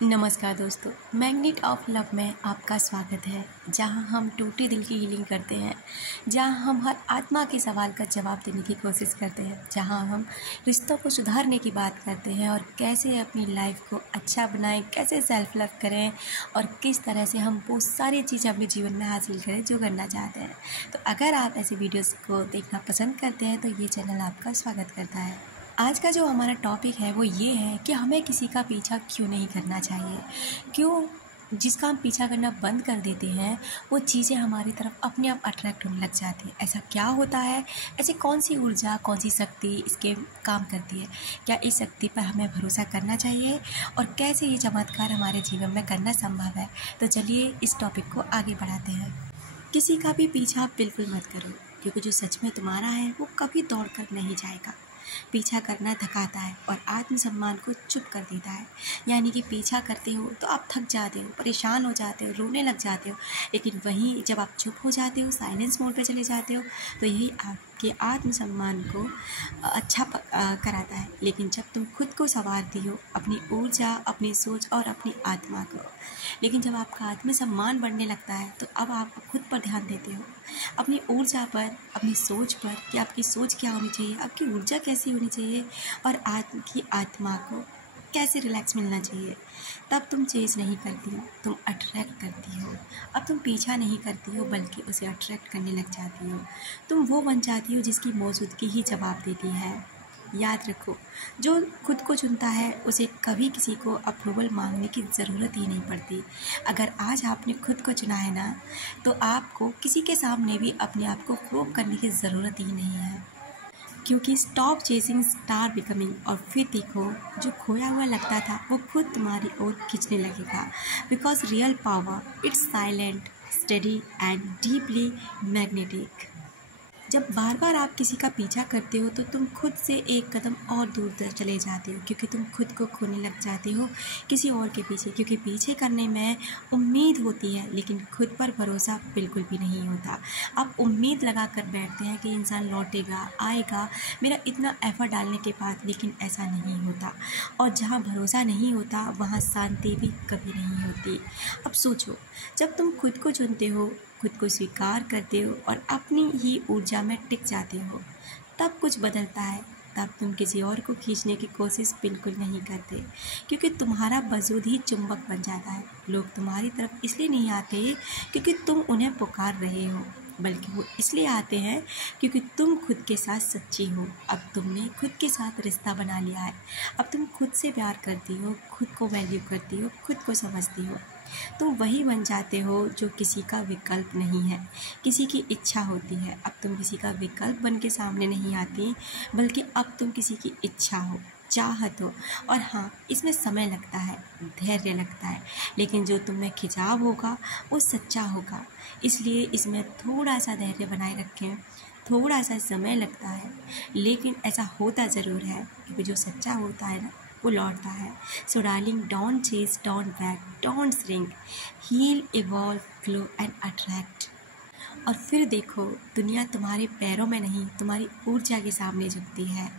नमस्कार दोस्तों, magnet of love में आपका स्वागत है। जहां हम टूटे दिल की हीलिंग करते हैं, जहां हम हर आत्मा के सवाल का जवाब देने की कोशिश करते हैं, जहां हम रिश्तों को सुधारने की बात करते हैं और कैसे अपनी लाइफ को अच्छा बनाएं, कैसे सेल्फ लव करें और किस तरह से हम वो सारी चीज़ें अपने जीवन में हासिल करें जो करना चाहते हैं। तो अगर आप ऐसी वीडियोज़ को देखना पसंद करते हैं तो ये चैनल आपका स्वागत करता है। आज का जो हमारा टॉपिक है वो ये है कि हमें किसी का पीछा क्यों नहीं करना चाहिए। क्यों जिसका हम पीछा करना बंद कर देते हैं वो चीज़ें हमारी तरफ अपने आप अट्रैक्ट होने लग जाती है। ऐसा क्या होता है? ऐसी कौन सी ऊर्जा, कौन सी शक्ति इसके काम करती है? क्या इस शक्ति पर हमें भरोसा करना चाहिए और कैसे ये चमत्कार हमारे जीवन में करना संभव है? तो चलिए इस टॉपिक को आगे बढ़ाते हैं। किसी का भी पीछा बिल्कुल मत करो, क्योंकि जो सच में तुम्हारा है वो कभी दौड़ कर नहीं जाएगा। पीछा करना थकाता है और आत्मसम्मान को चुप कर देता है। यानी कि पीछा करते हो तो आप थक जाते हो, परेशान हो जाते हो, रोने लग जाते हो, लेकिन वहीं जब आप चुप हो जाते हो, साइलेंस मोड पे चले जाते हो, तो यही आपके आत्मसम्मान को अच्छा कराता है। लेकिन जब तुम खुद को संवारती हो, अपनी ऊर्जा, अपनी सोच और अपनी आत्मा को, लेकिन जब आपका आत्मसम्मान बढ़ने लगता है तो अब आप खुद पर ध्यान देते हो, अपनी ऊर्जा पर, अपनी सोच पर कि आपकी सोच क्या होनी चाहिए, आपकी ऊर्जा कैसी होनी चाहिए और आपकी आत्मा को कैसे रिलैक्स मिलना चाहिए। तब तुम चेज नहीं करती हो, तुम अट्रैक्ट करती हो। अब तुम पीछा नहीं करती हो बल्कि उसे अट्रैक्ट करने लग जाती हो। तुम वो बन जाती हो जिसकी मौजूदगी ही जवाब देती है। याद रखो, जो खुद को चुनता है उसे कभी किसी को अप्रूवल मांगने की ज़रूरत ही नहीं पड़ती। अगर आज आपने खुद को चुना है ना, तो आपको किसी के सामने भी अपने आप को प्रूव करने की ज़रूरत ही नहीं है। क्योंकि स्टॉप चेसिंग, स्टार बिकमिंग। और फिर देखो, जो खोया हुआ लगता था वो खुद तुम्हारी ओर खींचने लगेगा। Because real power it's silent, study and deeply magnetic. जब बार बार आप किसी का पीछा करते हो तो तुम खुद से एक कदम और दूर चले जाते हो, क्योंकि तुम खुद को खोने लग जाते हो किसी और के पीछे। क्योंकि पीछे करने में उम्मीद होती है लेकिन खुद पर भरोसा बिल्कुल भी नहीं होता। आप उम्मीद लगा कर बैठते हैं कि इंसान लौटेगा, आएगा, मेरा इतना एफर्ट डालने के बाद, लेकिन ऐसा नहीं होता। और जहाँ भरोसा नहीं होता वहाँ शांति भी कभी नहीं होती। अब सोचो, जब तुम खुद को चुनते हो, खुद को स्वीकार करते हो और अपनी ही ऊर्जा में टिक जाते हो, तब कुछ बदलता है। तब तुम किसी और को खींचने की कोशिश बिल्कुल नहीं करते, क्योंकि तुम्हारा वजूद ही चुंबक बन जाता है। लोग तुम्हारी तरफ इसलिए नहीं आते क्योंकि तुम उन्हें पुकार रहे हो, बल्कि वो इसलिए आते हैं क्योंकि तुम खुद के साथ सच्ची हो। अब तुमने खुद के साथ रिश्ता बना लिया है। अब तुम खुद से प्यार करती हो, खुद को वैल्यू करती हो, खुद को समझती हो। तुम वही बन जाते हो जो किसी का विकल्प नहीं है, किसी की इच्छा होती है। अब तुम किसी का विकल्प बन के सामने नहीं आती, बल्कि अब तुम किसी की इच्छा हो, चाहत हो। और हाँ, इसमें समय लगता है, धैर्य लगता है, लेकिन जो तुम में खिंचाव होगा वो सच्चा होगा। इसलिए इसमें थोड़ा सा धैर्य बनाए रखें। थोड़ा सा समय लगता है, लेकिन ऐसा होता ज़रूर है, क्योंकि जो सच्चा होता है ना वो लौटता है। So darling, don't chase, don't back, don't shrink, heal, evolve, glow and attract. और फिर देखो, दुनिया तुम्हारे पैरों में नहीं, तुम्हारी ऊर्जा के सामने झुकती है।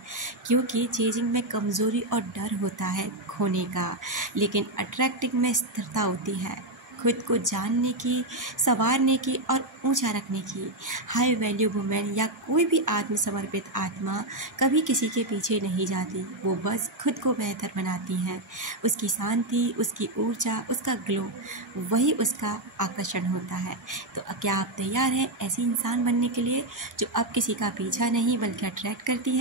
क्योंकि चेजिंग में कमज़ोरी और डर होता है खोने का, लेकिन अट्रैक्टिंग में स्थिरता होती है, खुद को जानने की, संवारने की और ऊंचा रखने की। हाई वैल्यू वुमेन या कोई भी आत्मसमर्पित आत्मा कभी किसी के पीछे नहीं जाती। वो बस खुद को बेहतर बनाती हैं। उसकी शांति, उसकी ऊर्जा, उसका ग्लो, वही उसका आकर्षण होता है। तो क्या आप तैयार हैं ऐसी इंसान बनने के लिए जो अब किसी का पीछा नहीं बल्कि अट्रैक्ट करती है?